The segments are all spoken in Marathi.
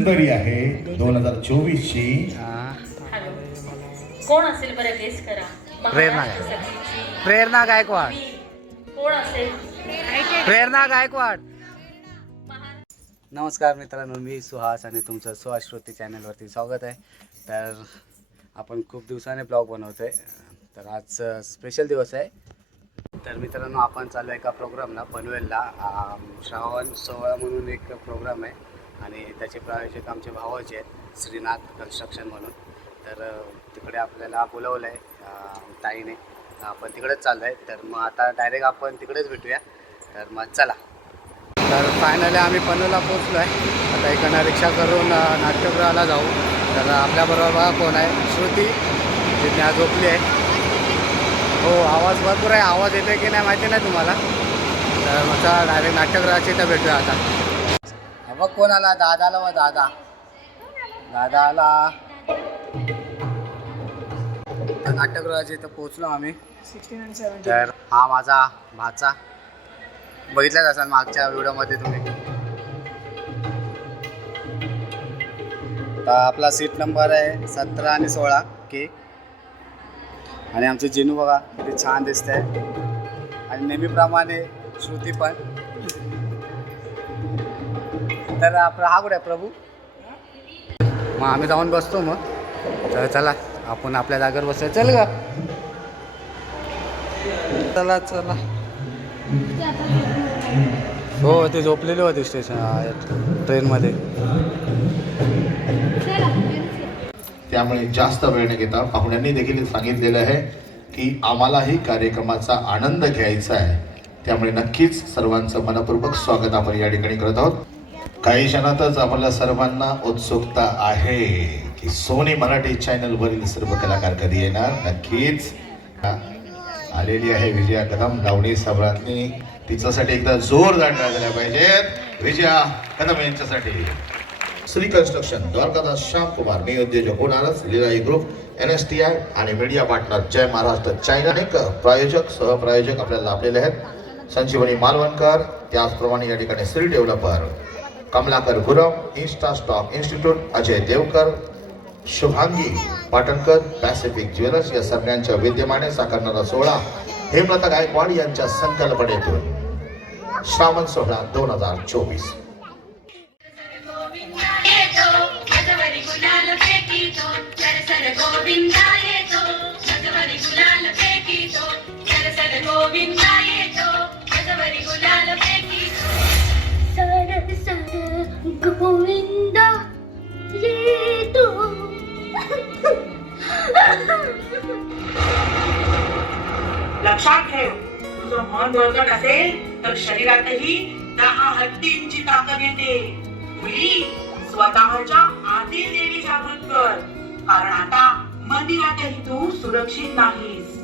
सुंदरी आहे 2024 ची. हॅलो, कोण असेल बरं, गेस करा. प्रेरणा महाराष्ट्र सखीची प्रेरणा गायकवाड. कोण असेल? प्रेरणा गायकवाड. नमस्कार मित्रांनो, मी सुहास आणि तुमचं सुहास श्रुती चॅनलवरती स्वागत आहे. तर आपण खूप दिवसाने ब्लॉग बनवतो आहे, तर आज स्पेशल दिवस आहे. तर मित्रांनो, आपण चालू आहे एका प्रोग्रामला पनवेलला. श्रावण सोहळा म्हणून एक प्रोग्राम आहे आणि त्याचे प्रायोजक आमचे भावाचे आहेत, श्रीनाथ कन्स्ट्रक्शन म्हणून. तर तिकडे आपल्याला बोलवलं आहे ताईने, आपण तिकडेच चाललो आहे. तर मग आता डायरेक्ट आपण तिकडेच भेटूया. तर मग चला. तर फायनली आम्ही पनवेलला पोचलो आहे. आता इकडनं रिक्षा करून नाट्यगृहाला जाऊ. तर आपल्याबरोबर बघा कोण आहे, श्रुती, जिथे आज झोपली आहे. हो, आवाज भरपूर आहे, आवाज येतो की नाही माहिती नाही तुम्हाला. तर मग डायरेक्ट नाट्यगृहाची इथं भेटूया आता. बघ कोण आला, दादा आला. व दादा आला. तर नाट्यगृहाच्या इथं पोचलो आम्ही. तर हा माझा भाचा, बघितलाच असाल मागच्या व्हिडिओमध्ये तुम्ही. तर आपला सीट नंबर आहे 17 आणि 16 के. आणि आमचे जिनू बघा किती छान दिसत आहे. आणि नेहमीप्रमाणे श्रुती पण. तर आपला हा कुठे आहे प्रभू. मग आम्ही जाऊन बसतो. मग तर चला आपण आपल्या जागेवर बसूया. चल का, चला चला. हो, ते झोपलेले होते स्टेशन ट्रेनमध्ये. त्यामुळे जास्त वेळ न घेता पाहुण्यांनी देखील सांगितलेलं आहे की आम्हालाही कार्यक्रमाचा आनंद घ्यायचा आहे. त्यामुळे नक्कीच सर्वांचं मनपूर्वक स्वागत आपण या ठिकाणी करत आहोत. काही क्षणातच आपल्या सर्वांना उत्सुकता आहे की सोनी मराठी चॅनलवरील सर्व कलाकार कधी येणार. नक्कीच आलेली आहे विजया कदम लावणी सम्राज्ञी. तिच्यासाठी एकदा जोरदार टाळ्या झाल्या पाहिजेत विजया कदम यांच्यासाठी. श्री कन्स्ट्रक्शन, द्वारकादास श्यामकुमार, मी उद्योजक होणारच, लिलाई ग्रुप, NSTI आणि मीडिया पार्टनर जय महाराष्ट्र चायना. अनेक प्रायोजक सहप्रायोजक आपल्याला लाभलेले आहेत. संजीवनी मालवणकर, त्याचप्रमाणे या ठिकाणी Shri developer, Kamalakar Gurav, insta stock institute, Ajay Devkar, Shubhangi Patankar, Pacific jewellers या सगळ्यांच्या विद्यमाने साकारणारा सोहळा हेमलता गायकवाड यांच्या संकल्पनेतून श्रावण सोहळा 2024. लक्षात ठेव, तुझं मन बळकट असेल तर शरीरातही 10 हत्तींची ताकद येते. मुली, स्वतःच्या आतील देवी जागृत कर, कारण आता मंदिरातही तू सुरक्षित नाहीस.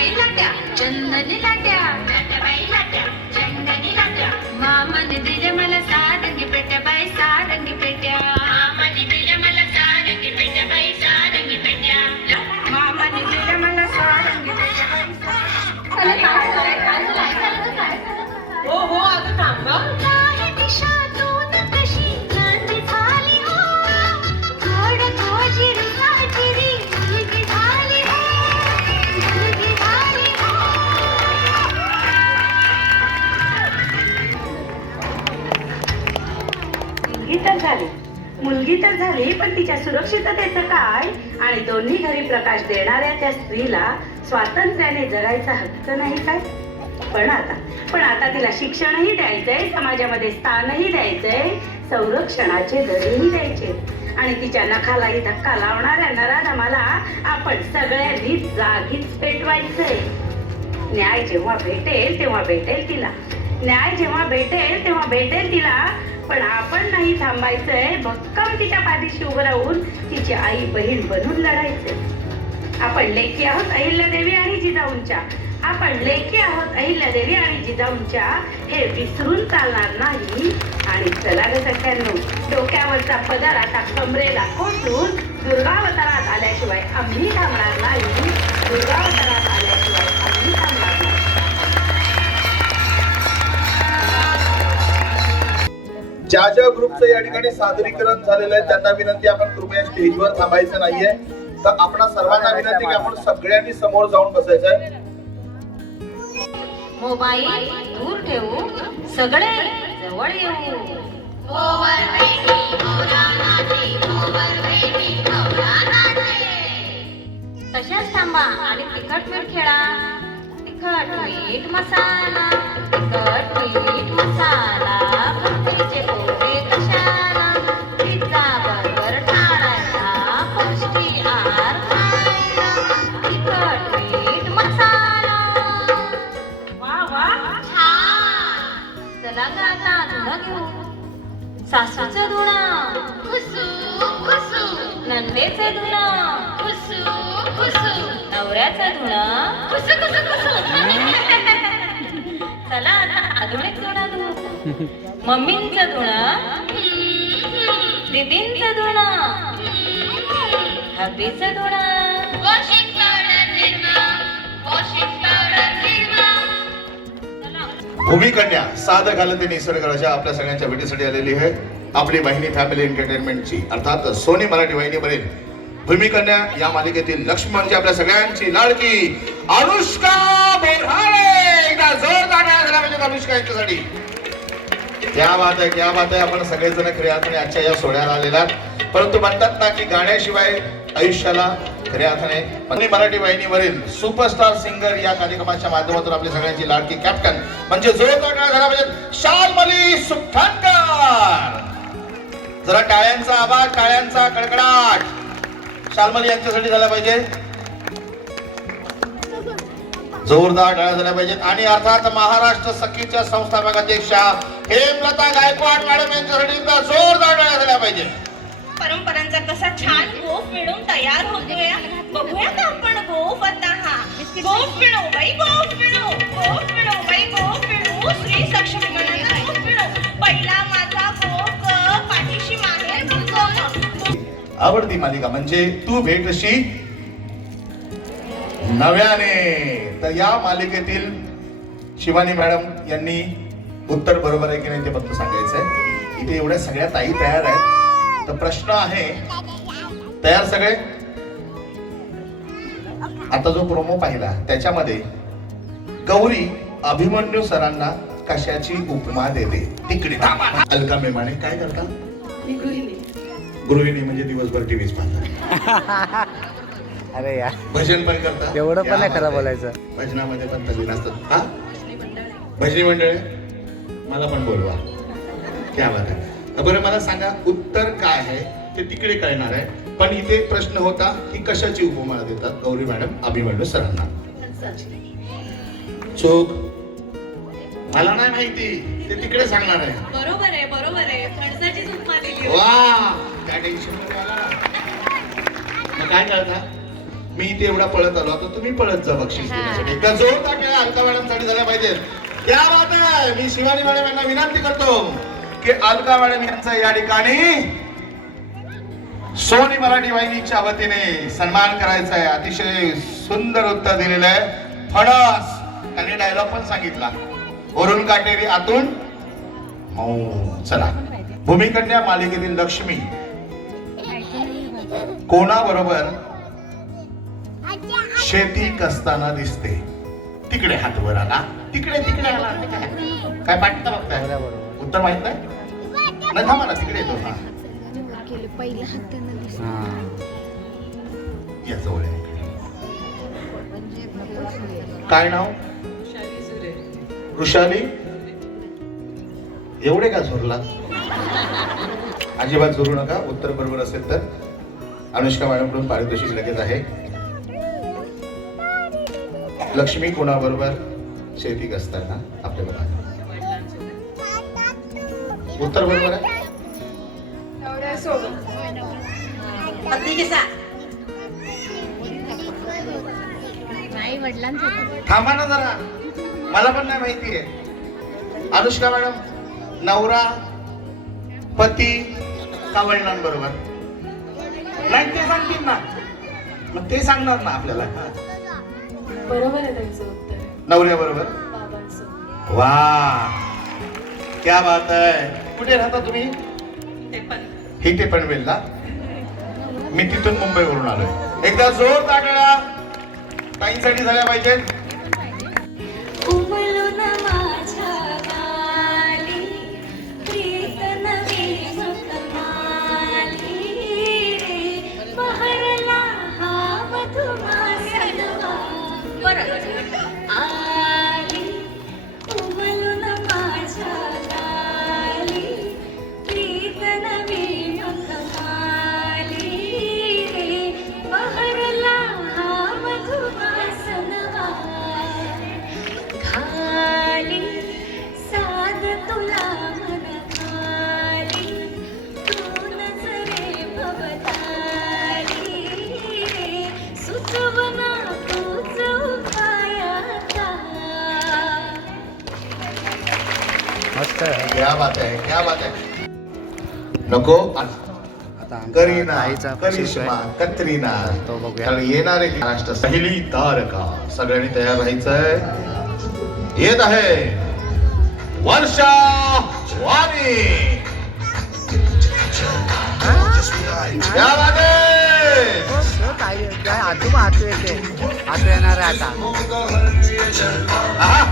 पेटबाई लाट्या चंदनी लाट्या पेटबाई लाट्या चंदनी लाट्या मामाने दिले मला सारंगी पेटबाई सारंगी पेट्या मामाने दिले मला सारंगी पेटबाई सारंगी पेट्या मामाने दिले मला सारंगी पेटबाई हो हो अगं थांब गं. दिशातून कशी क्रांती झाली हो थोड कोजिरी साजिरी मुलगी झाली हो मुलगी झाली हो मुलगी तर झाली पण तिच्या सुरक्षिततेचं काय आणि दोन्ही घरी प्रकाश देणाऱ्या त्या स्त्रीला स्वातंत्र्याने जगायचा हक्क नाही काय पण आता तिला शिक्षणही द्यायचंय समाजामध्ये स्थानही द्यायचंय संरक्षणाचे धडेही द्यायचे आणि तिच्या नखालाही धक्का लावणाऱ्या नराधमाला आपण सगळ्यांनी जागीच पेटवायचंय. न्याय जेव्हा भेटेल तेव्हा भेटेल तिला न्याय जेव्हा भेटेल तेव्हा भेटेल तिला पण आपण नाही थांबायचंय. भक्कम तिच्या पाठीशी उभं राहून तिची आई बहीण बनून लढायचंय. आपण लेकी आहोत अहिल्यादेवी आणि जिजाऊंच्या आपण लेकी आहोत अहिल्यादेवी आणि जिजाऊंच्या हे विसरून चालणार नाही. आणि चला ग सख्यांनो डोक्यावरचा पदर आता कमरेला कोसळून दुर्गावतारात आल्याशिवाय आम्ही थांबणार नाही. दुर्गावतारात आल्याशिवाय आम्ही थांबणार नाही. ज्या ज्या ग्रुपचं या ठिकाणी सादरीकरण झालेलं आहे त्यांना विनंती आपण कृपया स्टेजवर थांबायचं नाहीये. तर आपणा सर्वांना विनंती की आपण सगळ्यांनी समोर जाऊन बसायचंय. मोबाईल दूर ठेवू सगळे जवळ येऊ. ओवर बेटी ओरा नाचे ओवर बेटी ओरा नाचे तशाच थांबा आणि तिखट मीठ खेळा. तिखट मीठ मसाला तिखट मीठ मसाला भक्तीचे पोहे कशाला पिझ्झा बर्गर टाळायचा पौष्टिक आहार खायला. तिखट मीठ मसाला वा वा चला ग आता धुणं घेऊ. सासूचं धुणं खुसू खुसू नंदेचं धुणं खुसू खुसू नवऱ्याचं धुणं खुसू खुसू खुसू चला आता आधुनिक धुणं धुऊ. मम्मींचं धुणं दीदींचं धुणं हबीचं धुणं washing powder Nirma washing powder Nirma भूमिकन्या साधं घालते निसर्गाच्या आपल्या सगळ्यांच्या भेटीसाठी आलेली आहे. आपली वाहिनी फॅमिली एंटरटेनमेंटची अर्थात सोनी मराठी वाहिनीवरील भूमिकन्या या मालिकेतील लक्ष्मी म्हणजे आपल्या सगळ्यांची लाडकी अनुष्का बोराळे. एकदा जोरदार टाळ्या झाल्या पाहिजेत अनुष्का यांच्यासाठी. क्या बात आहे आपण सगळेजण खऱ्या अर्थाने आजच्या या सोहळ्याला आलेला. परंतु म्हणतात ना की गाण्याशिवाय आयुष्याला खऱ्या अर्थाने सोनी मराठी वाहिनीवरील सुपरस्टार सिंगर या कार्यक्रमाच्या माध्यमातून आपली सगळ्यांची लाडकी कॅप्टन म्हणजे जोरदार टाळ्या झाल्या पाहिजेत शाल्मली सुखानकर. जरा टाळ्यांचा आवाज टाळ्यांचा कडकडाट शाल्मली यांच्यासाठी झाला पाहिजे. जोरदार टाळ्या झाल्या पाहिजेत. आणि अर्थात महाराष्ट्र सखीच्या संस्थापक अध्यक्षा हेमलता गायकवाड मॅडम यांच्यासाठी जोरदार टाळ्या झाल्या पाहिजेत. परंपरांचा कसा छान गोफ मिळून तयार होतोय. बघूया का आपण गोफ आता. हा गोफ मिळो बाई गोफ मिळो गोफ मिळो बाई गोफ मिळो श्री सक्षमीकरणाचा गोफ मिळो. पहिला माझा गोफ पाठीशी माहेर बघ. आवडती मालिका म्हणजे तू भेटशी नव्याने. तर या मालिकेतील शिवानी मॅडम यांनी उत्तर बरोबर आहे की नाही ते फक्त सांगायचंय. इथे एवढ्या सगळ्या ताई तयार आहेत. तर प्रश्न आहे तयार सगळे. आता जो प्रोमो पाहिला त्याच्यामध्ये गौरी अभिमन्यू सरांना कशाची उपमा देते. तिकडे अलका मेमाने काय करता. गृहिणी म्हणजे दिवसभर टीव्हीच पाहतात. अरे यार भजन पण करतात. एवढं पण नाही खरं बोलायचं. भजनामध्ये पण तल्लीन असतात. हा भजनी मंडळ मला पण बोलवा. क्या बात आहे. बरं मला सांगा उत्तर काय आहे ते तिकडे कळणार आहे. पण इथे प्रश्न होता की कशाची उपमा देतात गौरी मॅडम अभिमन्यू सरांना. चूक मला नाही माहिती ते तिकडे सांगणार आहे. बरोबर आहे फणसाची उपमा दिली. वा काय टेन्शन मध्ये आला. मग काय करता मी इथे एवढा पळत आलो आता तुम्ही पळत जा बक्षीस घेण्यासाठी. एकदा जोरदार टाळ्या अलका मॅडमसाठी झाल्या पाहिजेत. क्या बात आहे. मी शिवानी मॅडम यांना विनंती करतो की अलका मॅडम यांचा या ठिकाणी सोनी मराठी वाहिनीच्या वतीने सन्मान करायचा आहे. अतिशय सुंदर उत्तर दिलेलं आहे. फणस त्यांनी डायलॉग पण सांगितला, वरून काटेरी आतून मऊ. चला, भूमिकन्या मालिकेतील लक्ष्मी कोणाबरोबर शेती कसताना दिसते? तिकडे हात वर आला, तिकडे तिकडे आला. काय पाठता बघताय? बरोबर. उत्तर माहित नाही? नाही, थांबा ना, तिकडे येतो. हा, या जवळ आहे. काय नाव? वृषाली. एवढे का झोरला? अजिबात झोरू नका. उत्तर बरोबर असेल तर अनुष्का मॅडम कडून पारितोषिक लगेच आहे. लक्ष्मी कोणाबरोबर शेती कसताना आपल्याला पाहिजे? उत्तर बरोबर आहे. थांबा ना जरा, मला पण नाही माहिती आहे. अनुष्का मॅडम, नवरा पती का वडिलांबरोबर? नाही ते सांगतील ना, मग ते सांगणार ना आपल्याला. बरोबर आहे त्यांचं उत्तर. नवऱ्या बरोबर. बाबांचं. वा, क्या बात आहे. कुठे राहता तुम्ही? ही ते पनवेलला. मी तिथून मुंबईवरून आलोय. एकदा जोर टाळ्या ताईंसाठी झाल्या पाहिजेत. उमलून माझ्या गाली प्रीत नवी कमाली रे बहरला हा मधुमास आली. उमलून माझ्या गाली प्रीत नवी कमाली रे बहरला हा मधुमास खाली साध तुला मन खाली तू नजरे भवताली रे सुचवना तूच उपायाचा. मस्त आहे. क्या बात आहे, क्या बात आहे. नको आता आमच्या करीना, ताईचा बक्षीस करिश्मा, आहे. कतरीना, तो बघूया. कारण येणारे महाराष्ट्र पहिली तारका. सगळ्यांनी तयार राहायचंय. येत आहे वर्षा वाणी. क्या बात आहे. काय आजोबा आतू येते, आतू येणार आहे आता. आहा.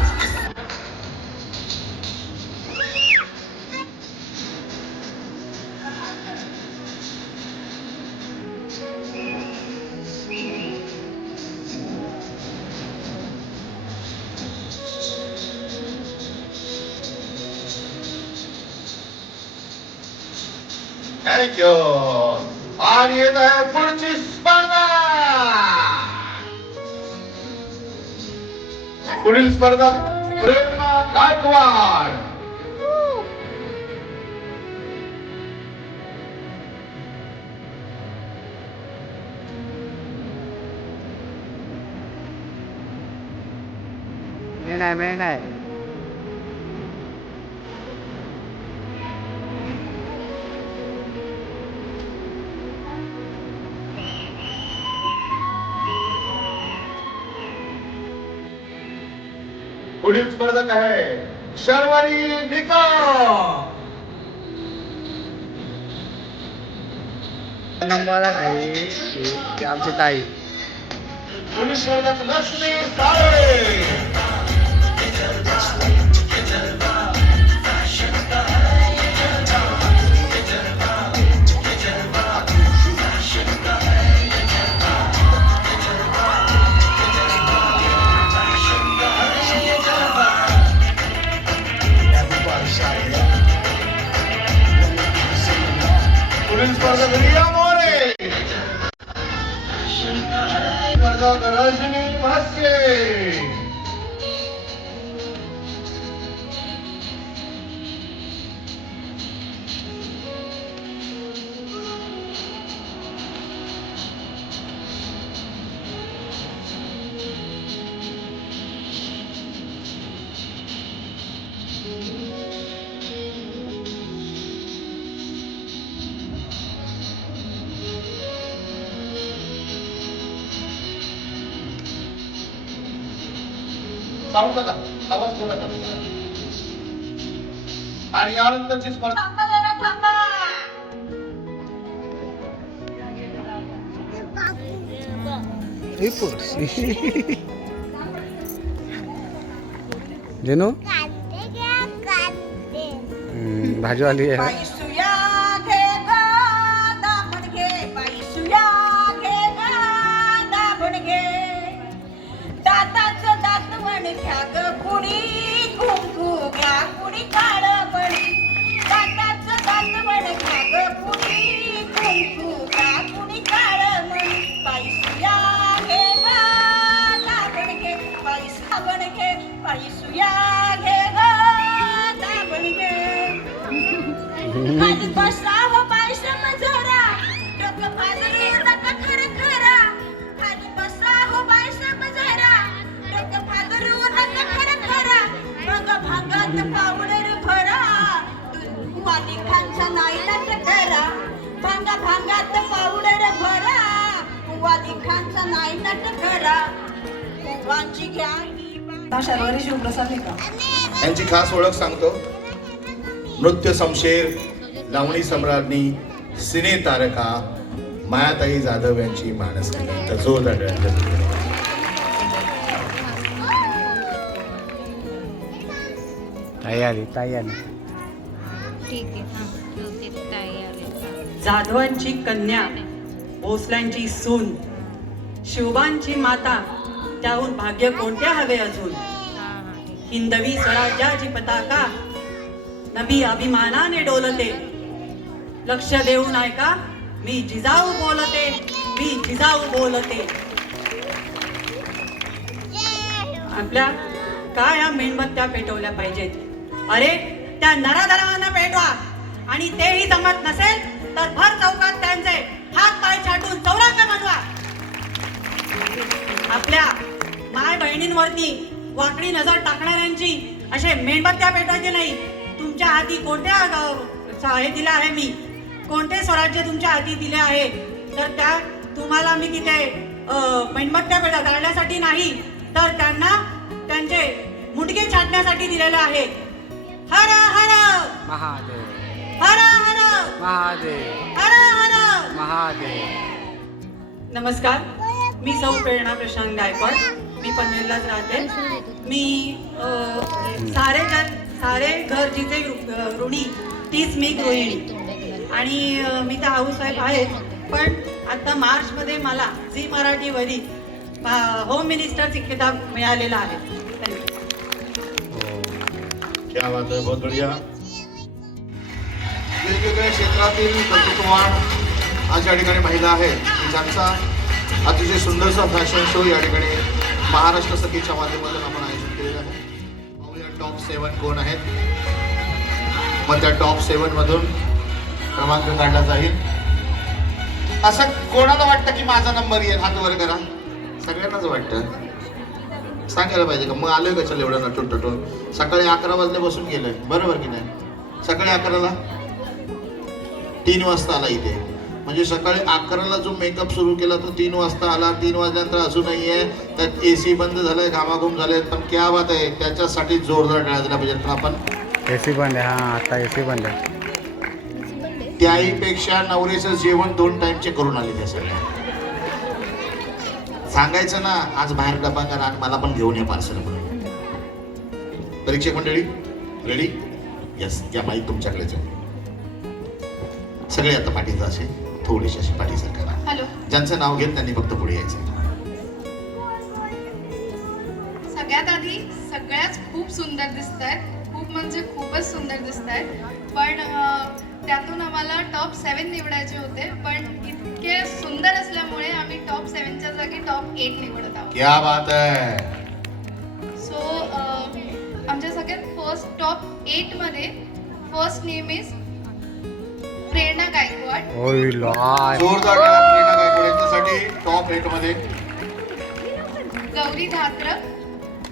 थँक्यू. आणि येत आहे पुढची स्पर्धा. पुढील स्पर्धा प्रेरणा गायकवाड. मी नाही. पुढील स्पर्धक आहे शर्वरी निकम. नंबरला काही आमची ताई. पुढील स्पर्धक लक्ष्मी साळे. पुढील स्पर्धक रिया मोरे. स्पर्धक रजनी भास्के. साऊंड नका, आवाज थोडा कमी करा. आणि यानंतरची स्पर्धा जेनू भाजीवाली आहे. बाईसुया घे ग दाबण घे, बाईसुया घे ग दाबण घे. दाताचं दातवण घ्या ग कुणी, कुंकू घ्या कुणी काळपणी. दाताचं दातवण घ्या ग कुणी, कुंकू घ्या कुणी काळमणी. बाईसुया घे ग दाबण घे, बाईस दाबण घे, बाईसुया घे ग दाबण घे. खाली बसा हो बाई समजरा, डोकं भाजरी नका खरं खरा. खाली बसा हो बाई समजरा, डोकं भाजरू नका खरं खरा. मग भांगात पावडर भरा, वाली खानचा नाही नट करा. भांगात पावडर भरा, वाली खानचा नाही नट करा. वांची घ्या शर्वरी शिवप्रसाद हे का यांची खास ओळख सांगतो. नृत्य समशेर, लावणी सम्राज्ञी, सिने तारका मायाताई जाधव यांची मानस तर जोरदार टाळ्या. ताई आली. ठीक आहे, ताई आली. जाधवांची कन्या, भोसल्यांची सून, शिवबांची माता, त्याहून भाग्य कोणत्या हवे अजून. हिंदवी स्वराज्याची पताका नभी अभिमानाने डोलते. लक्ष देऊन ऐका, मी जिजाऊ बोलते, मी जिजाऊ बोलते. आपल्या काय या मेणबत्त्या पेटवल्या पाहिजेत. अरे त्या नराधमांना पेटवा, आणि तेही जमत नसेल तर भर चौकात त्यांचे हात पाय छाटून चौरंग बनवा. आपल्या माय बहिणींवरती वाकडी नजर टाकणाऱ्यांची असे मेणबत्त्या पेटवायचे नाही. तुमच्या हाती कोणत्या हे दिलं आहे, मी कोणते स्वराज्य तुमच्या हाती दिले आहे, तर त्या तुम्हाला मी तिथे मेणबत्त्या पेटा जाळण्यासाठी नाही, तर त्यांना त्यांचे मुंडके छाटण्यासाठी दिलेले आहे. हर हर महादेव, हर हर महादेव, हर हर महादेव. नमस्कार, मी सौ प्रेरणा प्रशांत गायकवाड. मी पनवेललाच राहते. मी सारे घर जिथे ऋणी तीच मी गृहिणी, आणि मी तर हाऊसवाईफ आहे. पण आता मार्चमध्ये मला झी मराठीवरील होम मिनिस्टरचा खिताब मिळालेला आहे. क्या बात आहे, बहुत बढिया. वेगवेगळ्या क्षेत्रातील कर्तृत्ववान आज या ठिकाणी महिला आहेत की ज्यांचा अतिशय सुंदरसा फॅशन शो या ठिकाणी महाराष्ट्र सखीच्या माध्यमातून आपण आयोजित केलेलं आहे. पाहूया टॉप 7 कोण आहेत. मग त्या टॉप 7 मधून क्रमांक काढला जाईल. असं कोणाला वाटतं की माझा नंबर येईल, हात वर करा. सगळ्यांनाच वाटतं. सांगायला पाहिजे का मग आलोय कशाला एवढं नटून टटून. सकाळी 11 वाजले बसून गेलोय, बरोबर की नाही. सकाळी 11ला 3 वाजता आला इथे, म्हणजे सकाळी 11ला जो मेकअप सुरू केला तो 3 वाजता आला. 3 वाजल्यानंतर अजूनही आहे, त्यात AC बंद झालंय, घामाघूम झाले. पण क्या बात आहे, त्याच्यासाठी जोरदार टाळ्या दिल्या पाहिजेत. पण आपण AC बंद आहे. हा आता AC बंद आहे. त्याहीपेक्षा नवरेचं जेवण 2 टाइमचे करून आले त्या सगळ्या. सांगायचं ना, आज बाहेर डबा करा आणि मला पण घेऊन ये पार्सल म्हणून. परीक्षक मंडळी रेडी? यस, या माईक तुमच्याकडेच आहे. सगळे आता पाठीचं असे थोडीशी अशी पाठी सरकारा. हॅलो. ज्यांचं नाव घेत त्यांनी फक्त पुढे यायचं. सगळ्यात आधी सगळ्याच खूप सुंदर दिसत आहेत, खूप म्हणजे खूपच सुंदर दिसत आहेत. पण त्यातून आम्हाला टॉप 7 निवडायचे होते, पण इतके सुंदर असल्यामुळे आम्ही टॉप 7च्या जागी टॉप 8 निवडत आहोत. क्या बात आहे. सो आमच्या सगळ्यात फर्स्ट टॉप 8 मध्ये फर्स्ट नेम इज प्रेरणा गायकवाड. ओय लॉय. जोरदार टाळ्या प्रेरणा गायकवाड यांच्यासाठी. टॉप 8 मध्ये गौरी धात्र,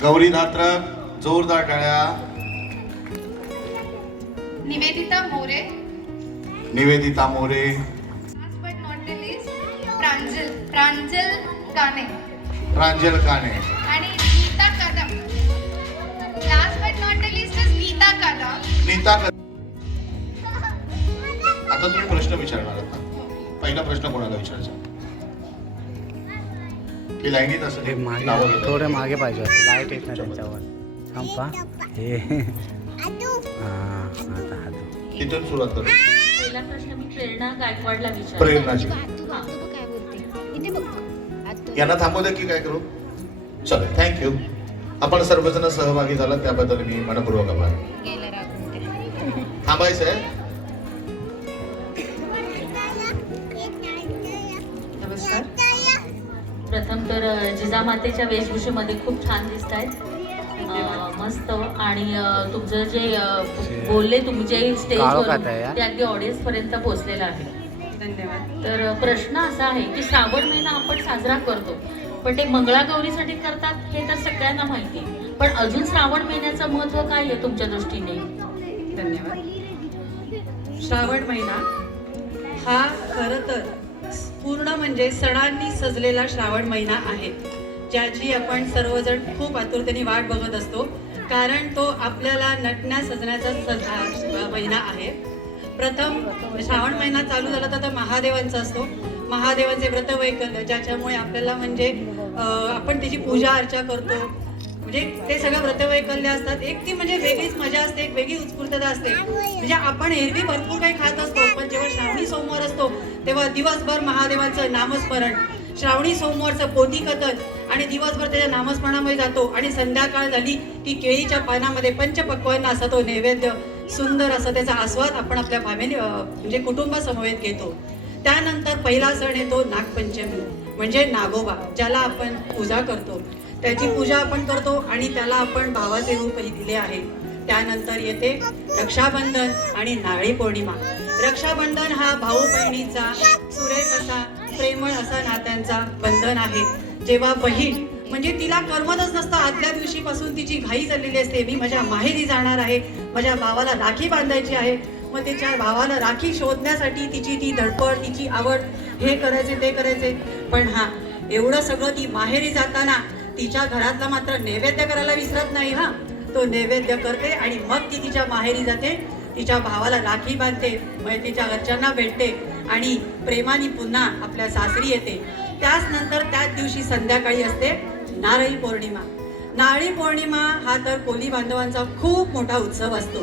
गौरी धात्र. जोरदार टाळ्या. Nivedita More, Nivedita More. Last but not the list Pranjal Kane Pranjal Kane. आणि नीता कदम. Not is Neeta Kadam. नीता आता तुम्ही प्रश्न विचारणार आहात ना? पहिला प्रश्न कोणाला विचारायचा? की लाईनीत हे असेल मागे नावं घेतात. थोडे मागे पाहिजे होते. लाईट येत नाही त्यांच्यावर. थांबा हे आता तिथून सुरुवात करू. पहिला प्रश्न मी प्रेरणा गायकवाडला विचारला. प्रेरणाची यांना थांबू दे की काय करू? चलो, थँक्यू. आपण सर्वजण सहभागी झाला त्याबद्दल मी मनपूर्वक आभार. थांबायचं आहे. नमस्कार. प्रथम तर जिजामातेच्या वेशभूषेमध्ये खूप छान दिसत आहेत. मस्त. आणि तुमचं जे बोलले तुम्ही जे काळोख स्टेजवर आता आहे, ते अगदी ऑडियन्स पर्यंत पोहोचलेलं आहे. धन्यवाद. तर प्रश्न असा आहे की श्रावण महिना आपण साजरा करतो, पण ते मंगळागौरीसाठी करतात हे तर सगळ्यांना माहिती आहे. पण अजून श्रावण महिन्याचं महत्व काय आहे तुमच्या दृष्टीने? धन्यवाद. श्रावण महिना हा खरं तर पूर्ण म्हणजे सणांनी सजलेला श्रावण महिना आहे, ज्याची आपण सर्वजण खूप आतुरतेने वाट बघत असतो, कारण तो आपल्याला नटण्या सजण्याचा महिना आहे. प्रथम श्रावण महिना चालू झाला तर महादेवांचा असतो. महादेवांचे व्रतवैकल्य ज्याच्यामुळे आपल्याला म्हणजे आपण त्याची पूजा अर्चा करतो, म्हणजे ते सगळं व्रतवैकल्य असतात. एक ती म्हणजे वेगळीच मजा असते, एक वेगळी उत्स्फूर्तता असते. म्हणजे आपण एरवी भरपूर काही खात असतो, पण जेव्हा श्रावणी सोमवार असतो तेव्हा दिवसभर महादेवांचं नामस्मरण, श्रावणी सोमवारचं पोथी कथन आणि दिवसभर त्याच्या नामस्मरणामध्ये जातो. आणि संध्याकाळ झाली की केळीच्या पानामध्ये पंचपक्वान्न असा तो नैवेद्य सुंदर असा त्याचा आस्वाद आपण आपल्या फॅमिली म्हणजे कुटुंबासमवेत घेतो. त्यानंतर पहिला सण येतो नागपंचमी, म्हणजे नागोबा, ज्याला आपण पूजा करतो. त्याची पूजा आपण करतो आणि त्याला आपण भावाचे रूपही दिले आहे. त्यानंतर येते रक्षाबंधन आणि नारळी पौर्णिमा. रक्षाबंधन हा भाऊ बहिणीचा सुरेख असा प्रेमळ असा नात्यांचा बंधन आहे. जेव्हा बहीण म्हणजे तिला करमतच नसतं, आदल्या दिवशीपासून तिची घाई झालेली असते, मी माझ्या माहेरी जाणार आहे, माझ्या भावाला राखी बांधायची आहे. मग तिच्या भावाला राखी शोधण्यासाठी तिची ती धडपड, तिची आवड, हे करायचे ते करायचे. पण हा एवढं सगळं ती माहेरी जाताना तिच्या घरातला मात्र नैवेद्य करायला विसरत नाही. हा तो नैवेद्य करते आणि मग ती तिच्या माहेरी जाते, तिच्या भावाला राखी बांधते, म्हणजे तिच्या घरच्यांना भेटते आणि प्रेमाने पुन्हा आपल्या सासरी येते. त्याच नंतर त्याच दिवशी संध्याकाळी असते नारळी पौर्णिमा. नारळी पौर्णिमा हा तर कोली बांधवांचा खूप मोठा उत्सव असतो,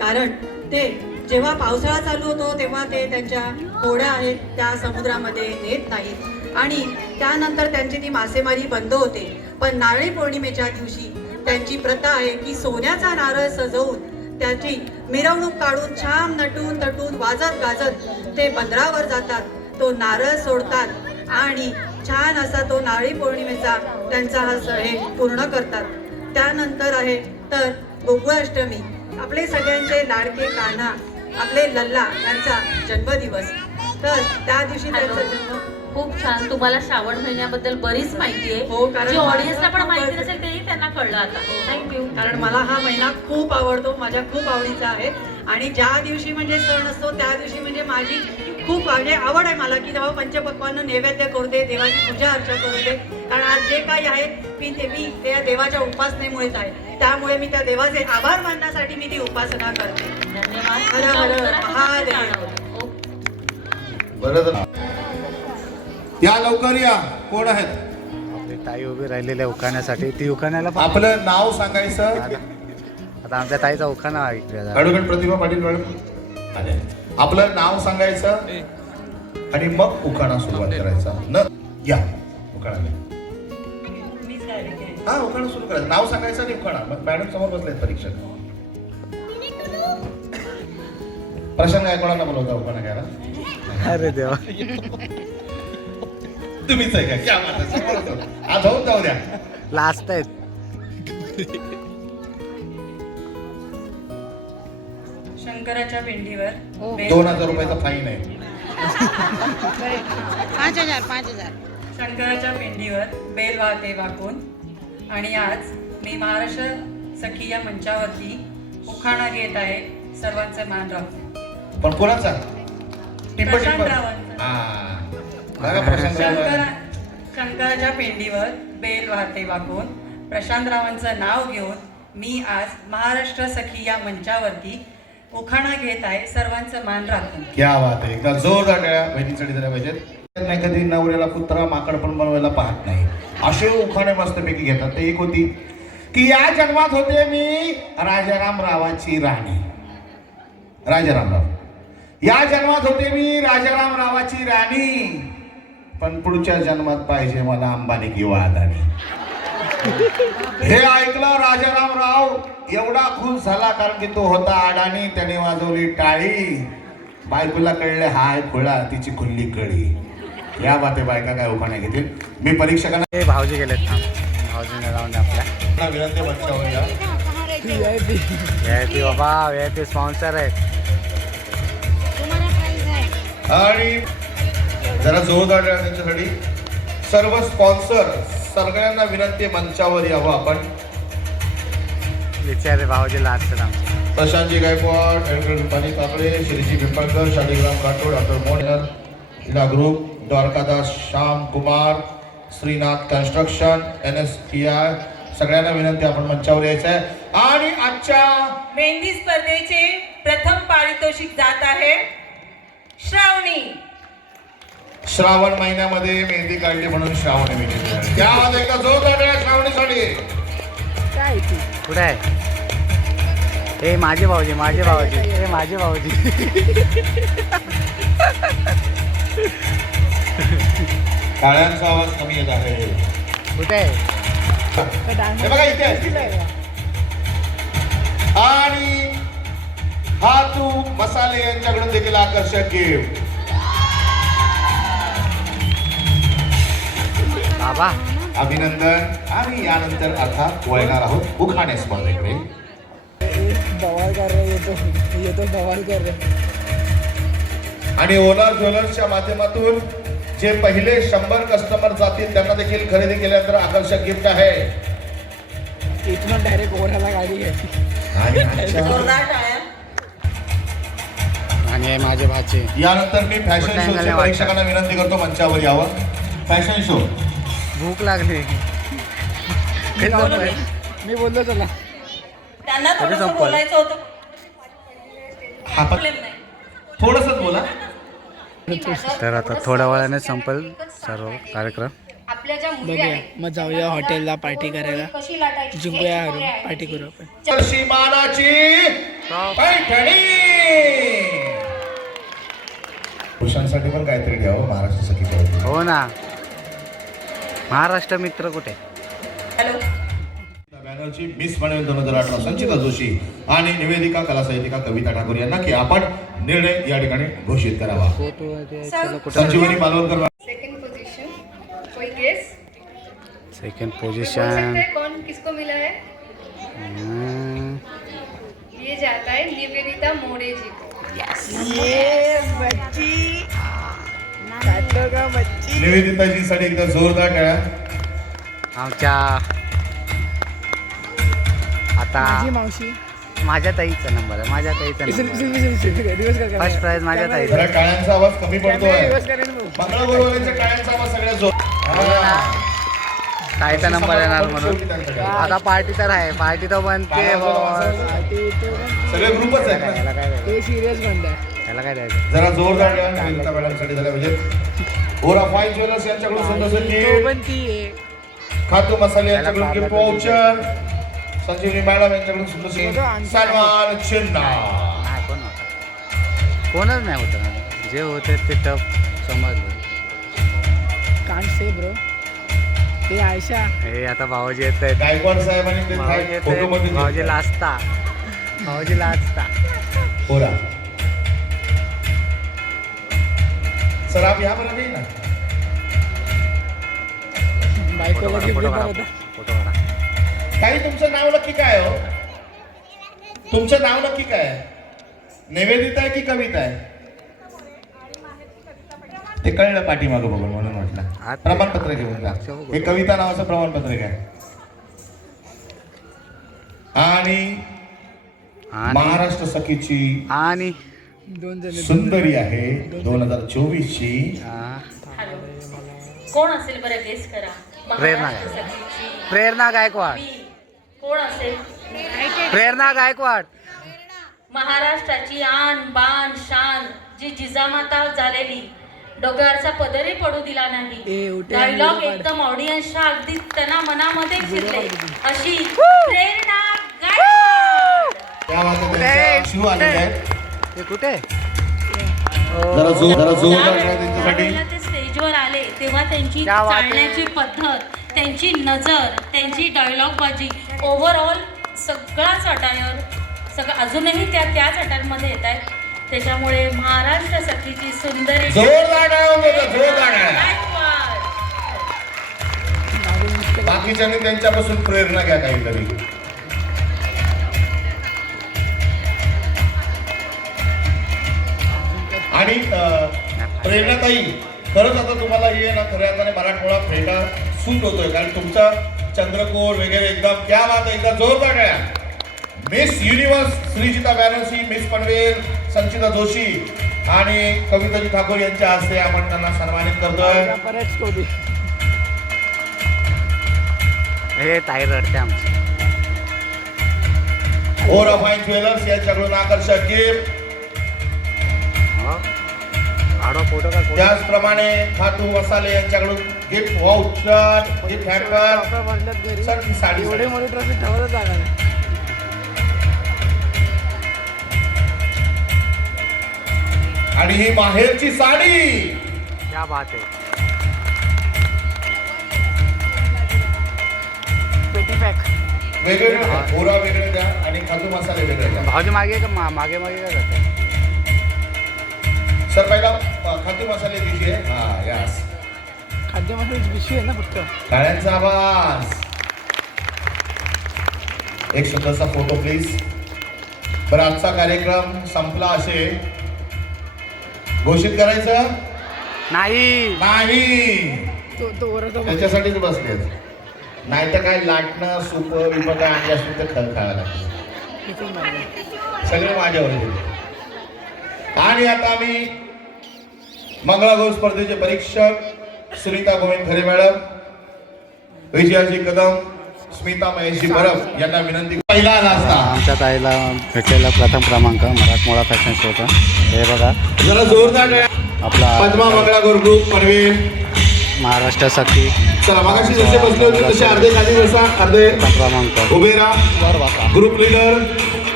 कारण ते जेव्हा पावसाळा चालू होतो तेव्हा ते त्यांच्या होड्या आहेत त्या समुद्रामध्ये नेत नाहीत आणि त्यानंतर त्यांची ती मासेमारी बंद होते. पण नारळी पौर्णिमेच्या दिवशी त्यांची प्रथा आहे की सोन्याचा नारळ सजवून त्याची मिरवणूक काढून छान नटून तटून वाजत गाजत ते बंदरावर जातात, तो नारळ सोडतात आणि छान असा तो नारळी पौर्णिमेचा त्यांचा हा सण हे पूर्ण करतात. त्यानंतर आहे तर गोकुळाष्टमी, आपले सगळ्यांचे लाडके कान्हा आपले लल्ला यांचा जन्मदिवस. तर त्या दिवशी त्यांचा जन्म खूप छान. तुम्हाला श्रावण महिन्याबद्दल बरीच माहिती आहे. हो, कारण जी ऑडियन्सला पण माहिती नसेल तेही त्यांना कळलं आता. थँक्यू. कारण मला हा महिना खूप आवडतो, माझ्या खूप आवडीचा आहे. आणि ज्या दिवशी म्हणजे सण असतो त्या दिवशी म्हणजे माझी खूप म्हणजे आवड आहे मला की तेव्हा पंचपक्वान्न नैवेद्य करू दे, देवाची पूजा अर्चा करू दे. कारण आज जे काही आहे मी त्या देवाच्या उपासनेमुळेच आहे, त्यामुळे मी त्या देवाचे आभार मानण्यासाठी मी ती उपासना करते. धन्यवाद. हर हर महादेव. बरं या लवकर या. कोण आहेत? आपली ताई उभी राहिलेली आहे उखाण्यासाठी. ती उखाण्याला आपलं नाव सांगायचं. आता आमच्या ताईचा उखाणा ऐकूया. ॲडव्होकेट प्रतिभा पाटील मॅडम आले. आपलं नाव सांगायचं आणि मग उखाणा सुरुवात करायचा. न या उखाणा. हा उखाणा सुरू करायचं. नाव सांगायचं आणि उखाणा. मॅडम समोर बसलेत परीक्षा. प्रशांत गायकवाडांना बोलवता उखाणा घ्यायला. अरे देवा, तुम्हीच आहे का? क्या बात आहे. समोरच जाऊ. आज होऊन जाऊ द्या. लास्ट आहेत. शंकराच्या पिंडीवर 2000 रुपयाचा फाईन आहे. 5,000. शंकराच्या पिंडीवर बेल वाहते वाकून. आणि आज मी महाराष्ट्र सखी या मंचावरती उखाणा घेत आहे. सर्वांचे मान राहू. पण कोणाचा? प्रशांत रावांचा. शंकराच्या पिंडीवर बेल वाहते वाकून. प्रशांत रावांचं नाव घेऊन मी आज महाराष्ट्र सखी या मंचावरती उखाणा घेत आहे. सर्वांचं मान राखून. क्या बात आहे. एकदा जोरदार टाळ्या बहिणीसाठी दिल्या पाहिजेत. नाही कधी नवऱ्याला कुत्रा माकड पण बनवायला पाहत नाही, असे उखाणे मस्तपैकी घेतात. ते एक होती की या जन्मात होते मी राजारामरावाची राणी. राजारामराव, या जन्मात होते मी राजारामरावाची राणी, पण पुढच्या जन्मात पाहिजे मला अंबानी किंवा अदानी. हे ऐकलं राजारामराव एवढा खुश झाला, कारण की तो होता अडाणी. त्याने वाजवली टाळी. बायकोला कळले हाय खुळा, तिची खुल्ली कळी. या बाते बायका काय उखाणे घेतील. मी परीक्षकांना हे भाऊजी गेलेत ना, भाऊजीने लावून आपल्या विनंती मंचावर VIP बाबा, VIP स्पॉन्सर आहेत. आणि जरा जोरदार टाळ्या त्यांच्यासाठी. सर्व स्पॉन्सर सगळ्यांना विनंती मंचावर यावं आपण. विचारे भाऊजी लास्ट आमचे. प्रशांतजी गायकवाड, डॉक्टर रुपाली काकडे, श्रीजी Pimpalkar, Shaligram Rathod, doctor Mohanar, Ila group, Dwarkadas Shyam Kumar, Shrinath construction, NSPI, सगळ्यांना विनंती आपण मंचावर यायचं आहे. आणि आजच्या मेहंदी स्पर्धेचे प्रथम पारितोषिक जात आहे श्रावणी. श्रावण महिन्यामध्ये मेहंदी काढली म्हणून श्रावणी मेहंदी. त्यामध्ये एकदा जोरदार टाळ्या श्रावणीसाठी. कुठे आहे? हे माझे भाऊजी, माझे भाऊजी, हे माझे भाऊजी. टाळ्यांचा आवाज कमी येत आहे. कुठे आहे? हे बघा इथे आहे. आणि हा तू मसाले यांच्याकडून देखील आकर्षक गिफ्ट. बाबा अभिनंदन. आणि यानंतर अर्थात वळणार आहोत उखाणे स्पर्धेकडे. आणि ओनर ज्वेलर्सच्या माध्यमातून जे पहिले 100 कस्टमर जातील त्यांना देखील खरेदी केल्यानंतर आकर्षक गिफ्ट आहे. इथून डायरेक्ट ओढायला गाडी घ्यायची. आणि आजच्या जोरदार टाळ्या. आणि हे माझे भाचे. यानंतर मी फॅशन शोच्या परीक्षकांना विनंती करतो मंचावर यावं. Fashion show. भूक लागली. मी बोललो चला. त्यांना कधी थोडंसं संपलं? बोलायचं होतं. हा पण प्रॉब्लेम नाही. थोडंसंच बोला. तर आता थोड्या वेळाने संपेल सर्व कार्यक्रम. आपल्या ज्या मुली आहेत मग जाऊया हॉटेलला पार्टी करायला. कशी लाटायची जिंकूया हे हरून शिकवले आहे. पार्टी करू आपण. वर्षी मानाची पैठणी. पुरुषांसाठी पण काहीतरी घ्यावं महाराष्ट्र सखीच्या. हो ना. महाराष्ट्र मित्र कुठे? हॅलो. बॅनरची मिस म्हणेल 2018 संचिता जोशी आणि निवेदिका कला साहित्यिका कविता ठाकूर यांना की आपण निर्णय या ठिकाणी घोषित करावा. संजीवनी मालवणकर. सेकंड पोजीशन कोई गेस सेकंड बोल पोझिशन. सकते हैं कौन किसको मिला है? ये जाता है निवेदिता मोरे जी को. निवेदिताजीसाठी एकदा जोरदार टाळ्या. आमच्या आता माझ्या ताईचा नंबर आहे. माझ्या ताईचा नंबर. फर्स्ट प्राइज माझ्या ताईचा. जरा टाळ्यांचा आवाज कमी पडतोय. मंगळगुरुवारीच्या टाळ्यांचा आवाज सगळ्यात जोर. ताईचा नंबर येणार म्हणून. आता पार्टी तर आहे. पार्टी तर बनते. सगळे ग्रुपच आहे. त्याला काय द्यायचं? त्याला काय द्यायचं? जरा जोरदार टाळ्या निवेदिता मॅडमसाठी झाल्या पाहिजे. ओरा फाईन ज्वेलर्स यांच्याकडून सुंदर गिफ्ट. खातू मसाले यांच्याकडून गिफ्ट वाउचर. संजीवनी मॅडम यांच्याकडून सुंदर सन्मान चिन्ह. नाही, कोण होता? कोणच नाही होतं. जे होते ते टप समजलं. Can't say bro. ते आयशा. हे आता भाऊजी येत आहेत. गायकवाड साहेबांनी ते भाऊजी येत फोटोमध्ये आहेत. भाऊजी लाजता. भाऊजी लाजता. ओरा सर आप यहाँ पर आ गई ना. फोटो काढा. फोटो काढा. काही तुमचं नाव नक्की काय हो? तुमचं नाव नक्की काय आहे? निवेदिता आहे की कविता आहे? ते कळलं पाठीमागं बघून म्हणून म्हटलं. प्रमाणपत्र घेऊन जा. हे कविता नावाचं प्रमाणपत्र आहे. आणि महाराष्ट्र सखीची आणि सुंदरी आहे 2024 ची. कोण असेल बरं गेस करा. प्रेरणा. महाराष्ट्र सखीची प्रेरणा गायकवाड. मी. कोण असेल? प्रेरणा गायकवाड. महाराष्ट्राची आन बान शान, जी जिजामाता झालेली, डोक्यावरचा पदरही पडू दिला नाही. डायलॉग एकदम ऑडियन्सच्या अगदी त्यांना मनामध्ये शिरले अशी प्रेरणा गायकवाड. त्या वाजता शिव आलेले आहेत. ते कुठे? जरा जोर त्यांच्यासाठी. ज्यावेळेला ते स्टेजवर आले तेव्हा त्यांची क्या बात है. चालण्याची पद्धत, त्यांची नजर, त्यांची डायलॉग बाजी, ओव्हरऑल सगळाच अटायर, सगळं अजूनही त्याच अटायरमध्ये येत आहेत. त्याच्यामुळे महाराष्ट्र सखीची सुंदरी जोरदार टाळ्या होत्या, जोरदार टाळ्या. गायकवाड. बाकीच्यांनी त्यांच्यापासून प्रेरणा घ्या काहीतरी. आणि प्रेरणाताई, खरंच आता तुम्हाला हे ना खऱ्या अर्थाने मराठमोळा फेटा सूट होतोय, कारण तुमचा चंद्रकोर वगैरे एकदम क्या बात आहे. एकदा जोरदार टाळ्या. Miss universe Shrijita Banerjee, miss Panvel Sanchita Joshi आणि कविताजी ठाकूर यांच्या हस्ते आपण त्यांना सन्मानित करतोय. हे ताई रडते आमची. ओरा फाईन ज्वेलर्स यांच्याकडून आकर्षक गिफ्ट. फोटो का त्याचप्रमाणे खातू मसाले यांच्याकडून gift voucher, gift hamper, sir ही साडी. एवढे मोठी ट्रॉफी ठेवलं जागा. आणि ही माहेरची साडी. क्या बात आहे. पेटी पॅक वेगवेगळे द्या. ओरा वेगळे द्या आणि खातू मसाले वेगळे द्या. भाऊजी मागे का मागे मागे काय जाते? सर पहिला खातू मसाले दीजिए. हा यस. खाद्य मसाल्याची पिशवी आहे ना फक्त. टाळ्यांचा आवाज. एक छोटासा फोटो प्लीज. बरं, आजचा कार्यक्रम संपला असे घोषित करायचं नाही. नाही. त्याच्यासाठीच बसले. नाही तर काय लाटणं सूप विप काय आणले असतील तर खायला लागतं. सगळे माझ्यावर गेले. आणि आता आम्ही मंगळागौर स्पर्धेचे परीक्षक सुनीता गोविंद खरे मॅडम, विजयाजी कदम, स्मिता महेशजी बरफ यांना विनंती. पहिला आला असता आमच्या ताईला भेटलेला प्रथम क्रमांक मराठमोळा फॅशन शोचा. हे बघा जरा जोरदार आपला पद्मा मंगळागौर ग्रुप पनवेल. महाराष्ट्र सखी चला मगाशी जसे बसले होते तसे अर्धे खाली बसा, अर्धे क्रमांक उभे राहा. ग्रुप लीडर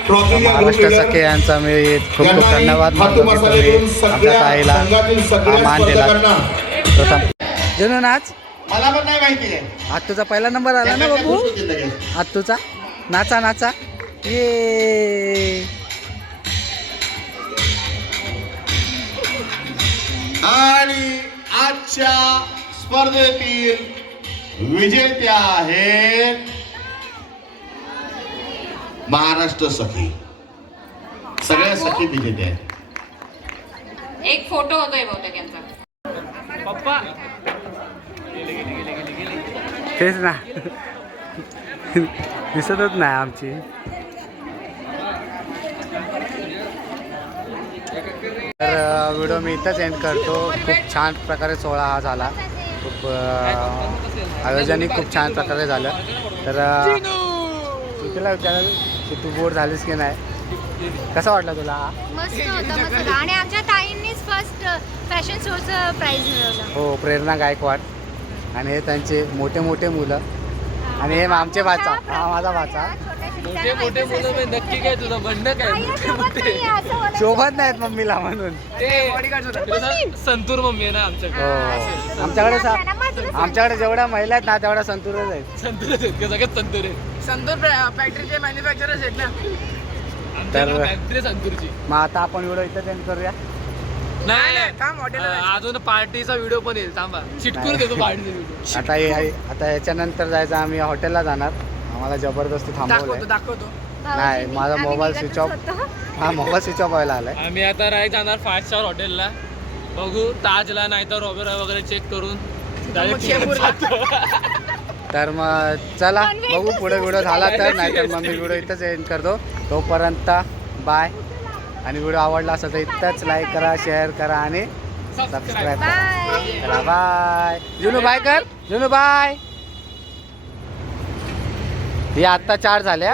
ट्रॉफी या ग्रुप महाराष्ट्र लीडर सखी यांचा मी खूप खूप यांना धन्यवाद खातू मानतो की मसाले तुम्ही देऊन आमच्या सगळ्या ताईला संघातील सगळ्या मान दिला. स्पर्धकांना. प्रथम जुनू नाच. मला पण नाही माहिती आहे. आज तुझा पहिला नंबर आला ना बाबू. आज तुझा नाचा नाचा. ये आणि आजच्या स्पर्धेतील विजेत्या आहेत महाराष्ट्र सखी. सगळ्या सखी विजेत्या आहेत. एक फोटो होतोय बहुतेक यांचा. तेच ना दिसतच नाही आमची. तर व्हिडिओ मी इथंच एंड करतो. खूप छान प्रकारे सोहळा हा झाला. खूप आयोजनही खूप छान प्रकारे झालं. तर मी तुला विचाराल की तू बोर झालीस की नाही, कसा वाटला तुला हा? मस्त होतं मस्त. आणि आमच्या ताईंनीच फर्स्ट फॅशन शोचं प्राइज मिळवलं. हो, प्रेरणा गायकवाड. आणि हे त्यांचे मोठे मोठे मुलं. आणि हे आमचे भाचा. हा माझा भाचा. मोठे मोठे मुलं नक्की काय तुझं म्हणणं काय? शोभत नाहीत मम्मीला म्हणून. संतूर मम्मी आहे ना आमच्याकडे. हो, आमच्याकडे जेवढ्या महिला आहेत ना तेवढ्या संतूरच आहेत. संतूरच आहेत का? सगळ्यात संतूर आहे. संतूर फॅक्टरीचे मॅन्युफॅक्चरर्स आहेत ना. तर फॅक्टरी संतूरची. मग आता आपण व्हिडिओ इथं एंड करूया. नाही थांब, हॉटेलला जायचं. अजून पार्टीचा व्हिडिओ पण येईल. थांबा, चिटकून देतो पार्टीचा व्हिडिओ. आता याच्यानंतर जायचं आम्ही हॉटेलला जाणार. आम्हाला जबरदस्ती थांबवलंय. दाखवतो. नाही, माझा मोबाईल स्विच ऑफ. हा मोबाईल स्विच ऑफ व्हायला आलाय. आम्ही आता राईट जाणार 5 स्टार हॉटेलला. बघू ताजला नाही तर ओबेरॉय वगैरे चेक करून तर मग चला बघू पुढे व्हिडिओ झाला तर, नाहीतर मग मी व्हिडिओ इथंच एंड करतो. तोपर्यंत बाय. आणि व्हिडिओ आवडला असेल तर इथंच लाईक करा, शेअर करा आणि सबस्क्राईब करा. बाय. जुनू बाय कर. जुनू बाय. ही आत्ता 4 झाल्या.